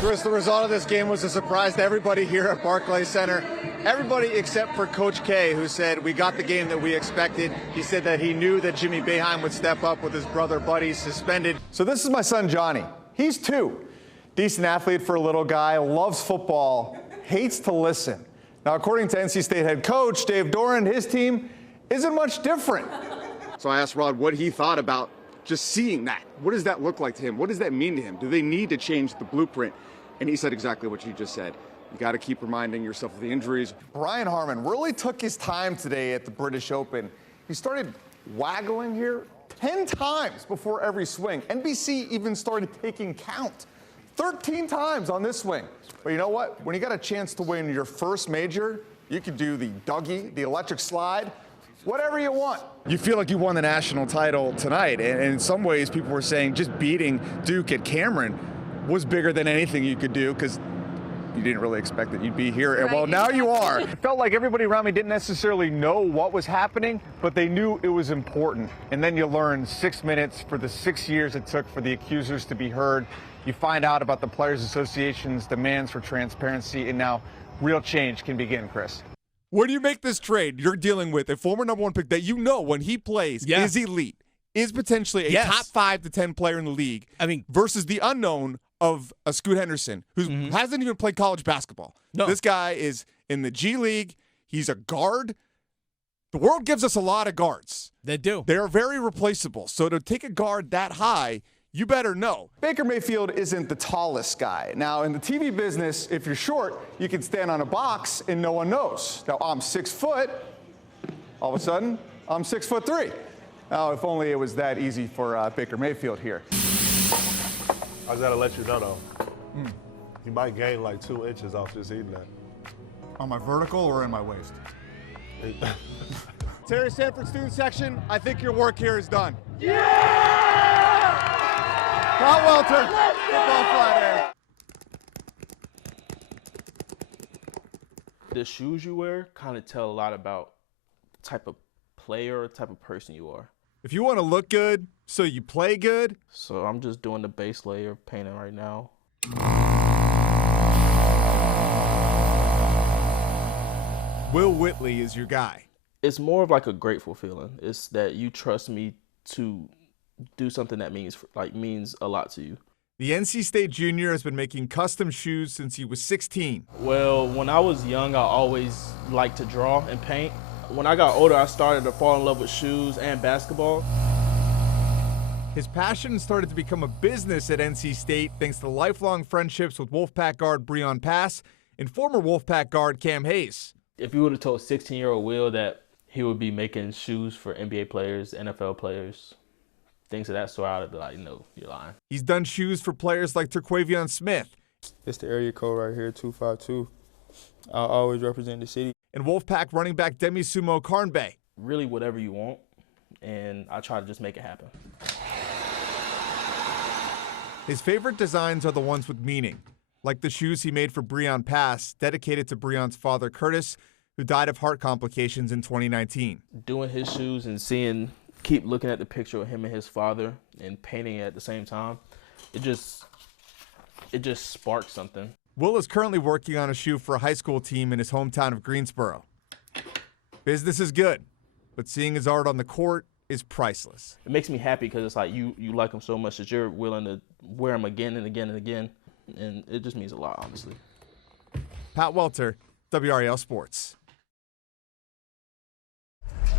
Chris, the result of this game was a surprise to everybody here at Barclays Center. Everybody except for Coach K, who said we got the game that we expected. He said that he knew that Jimmy Boeheim would step up with his brother Buddy suspended. So this is my son Johnny. He's 2. Decent athlete for a little guy, loves football, hates to listen. Now, according to NC State head coach Dave Doran, his team isn't much different. So I asked Rod what he thought about just seeing that. What does that look like to him? What does that mean to him? Do they need to change the blueprint? And he said exactly what you just said. You got to keep reminding yourself of the injuries. Brian Harman really took his time today at the British Open. He started waggling here 10 times before every swing. NBC even started taking count 13 times on this swing. But you know what? When you got a chance to win your first major, you could do the Dougie, the electric slide, whatever you want. You feel like you won the national title tonight. And in some ways, people were saying just beating Duke at Cameron was bigger than anything you could do because you didn't really expect that you'd be here. And well, now you are. It felt like everybody around me didn't necessarily know what was happening, but they knew it was important. And then you learn 6 minutes for the 6 years it took for the accusers to be heard. You find out about the Players Association's demands for transparency, and now real change can begin, Chris. Where do you make this trade? You're dealing with a former #1 pick that you know when he plays is elite, is potentially a top 5 to 10 player in the league. I mean, versus the unknown of a Scoot Henderson, who hasn't even played college basketball. No. This guy is in the G League. He's a guard. The world gives us a lot of guards. They do. They are very replaceable. So to take a guard that high, you better know. Baker Mayfield isn't the tallest guy. Now, in the TV business, if you're short, you can stand on a box and no one knows. Now, I'm 6 foot. All of a sudden, I'm 6'3". Now, if only it was that easy for Baker Mayfield here. I gotta let you know, though. You might gain like 2 inches off just eating that. On my vertical or in my waist? Terry Sanford student section, I think your work here is done. Not Welter. Football flat air. The shoes you wear kind of tell a lot about the type of player or type of person you are. If you want to look good, so you play good. So I'm just doing the base layer painting right now. Will Whitley is your guy. It's more of like a grateful feeling. It's that you trust me to do something that means a lot to you. The NC State junior has been making custom shoes since he was 16. Well, when I was young, I always liked to draw and paint. When I got older, I started to fall in love with shoes and basketball. His passion started to become a business at NC State thanks to lifelong friendships with Wolfpack guard Breon Pass and former Wolfpack guard Cam Hayes. If you would have told 16-year-old Will that he would be making shoes for NBA players, NFL players, things of that sort, I would be like, no, you're lying. He's done shoes for players like Terquavion Smith. It's the area code right here, 252. I'll always represent the city. And Wolfpack running back Demi Sumo Carnbay. Really whatever you want, and I try to just make it happen. His favorite designs are the ones with meaning, like the shoes he made for Breon Pass, dedicated to Breon's father, Curtis, who died of heart complications in 2019. Doing his shoes and keep looking at the picture of him and his father and painting it at the same time, it just sparked something. Will is currently working on a shoe for a high school team in his hometown of Greensboro. Business is good, but seeing his art on the court is priceless. It makes me happy because it's like you like him so much that you're willing to wear him again and again and again, and it just means a lot, honestly. Pat Welter, WRAL Sports.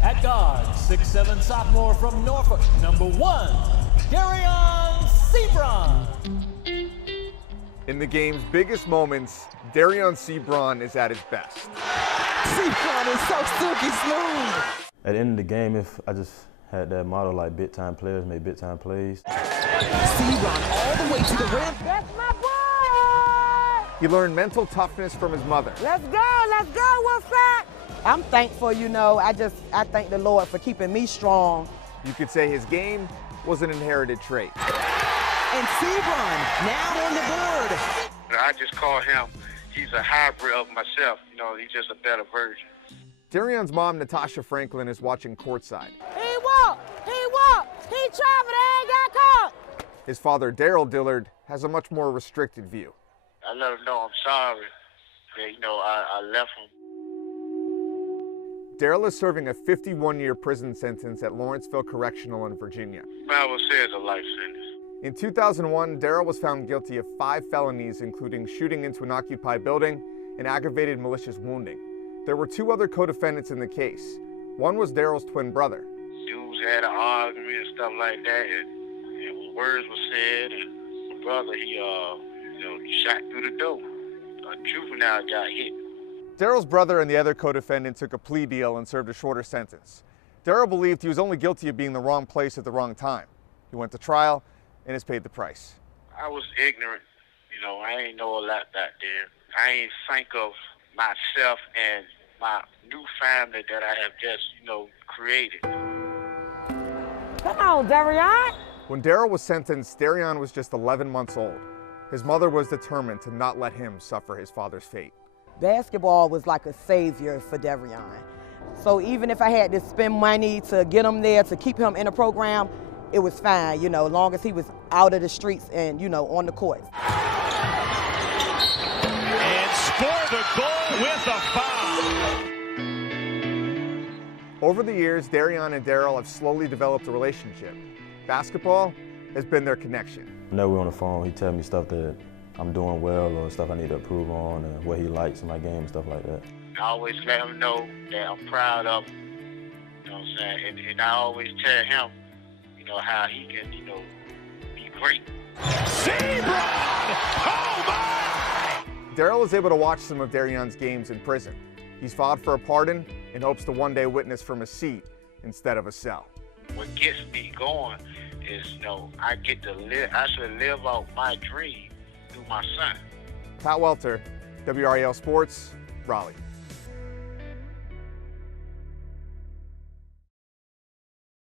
At guard, 6'7" sophomore from Norfolk, #1, Darion Sebron. In the game's biggest moments, Darion Sebron is at his best. Sebron is so silky smooth. At the end of the game, if I just had that motto like big time players make big time plays. Sebron all the way to the rim. That's my boy! He learned mental toughness from his mother. Let's go, Wolfpack! I'm thankful, I thank the Lord for keeping me strong. You could say his game was an inherited trait. And Sebron now on the board. I just call him, he's a hybrid of myself. He's just a better version. Darion's mom, Natasha Franklin, is watching courtside. He walked, he traveled, and got caught. His father, Daryl Dillard, has a much more restricted view. I let him know I'm sorry that, you know, I left him. Darrell is serving a 51-year prison sentence at Lawrenceville Correctional in Virginia. Bible says a life sentence. In 2001, Darrell was found guilty of 5 felonies, including shooting into an occupied building and aggravated malicious wounding. There were 2 other co-defendants in the case. One was Darrell's twin brother. Dudes had an argument and stuff like that, and words were said, and my brother, he shot through the door. A juvenile got hit. Darrell's brother and the other co-defendant took a plea deal and served a shorter sentence. Darrell believed he was only guilty of being in the wrong place at the wrong time. He went to trial and has paid the price. I was ignorant. You know, I ain't know a lot back there. I ain't think of myself and my new family that I have just, you know, created. Come on, Darion. When Darrell was sentenced, Darion was just 11 months old. His mother was determined to not let him suffer his father's fate. Basketball was like a savior for Darion. So even if I had to spend money to get him there, to keep him in the program, it was fine, you know, as long as he was out of the streets and, you know, on the court. And score the goal with a foul. Over the years, Darion and Darrell have slowly developed a relationship. Basketball has been their connection. Whenever we're on the phone, he tells me stuff that I'm doing well or stuff I need to improve on and what he likes in my game and stuff like that. I always let him know that I'm proud of him, you know what I'm saying? And I always tell him, you know, how he can, you know, be great. Sebron! Oh, my! Darrell is able to watch some of Darion's games in prison. He's filed for a pardon and hopes to one day witness from a seat instead of a cell. What gets me going is, you know, I get to live, I should live out my dream through my son. Pat Welter, WRAL Sports, Raleigh.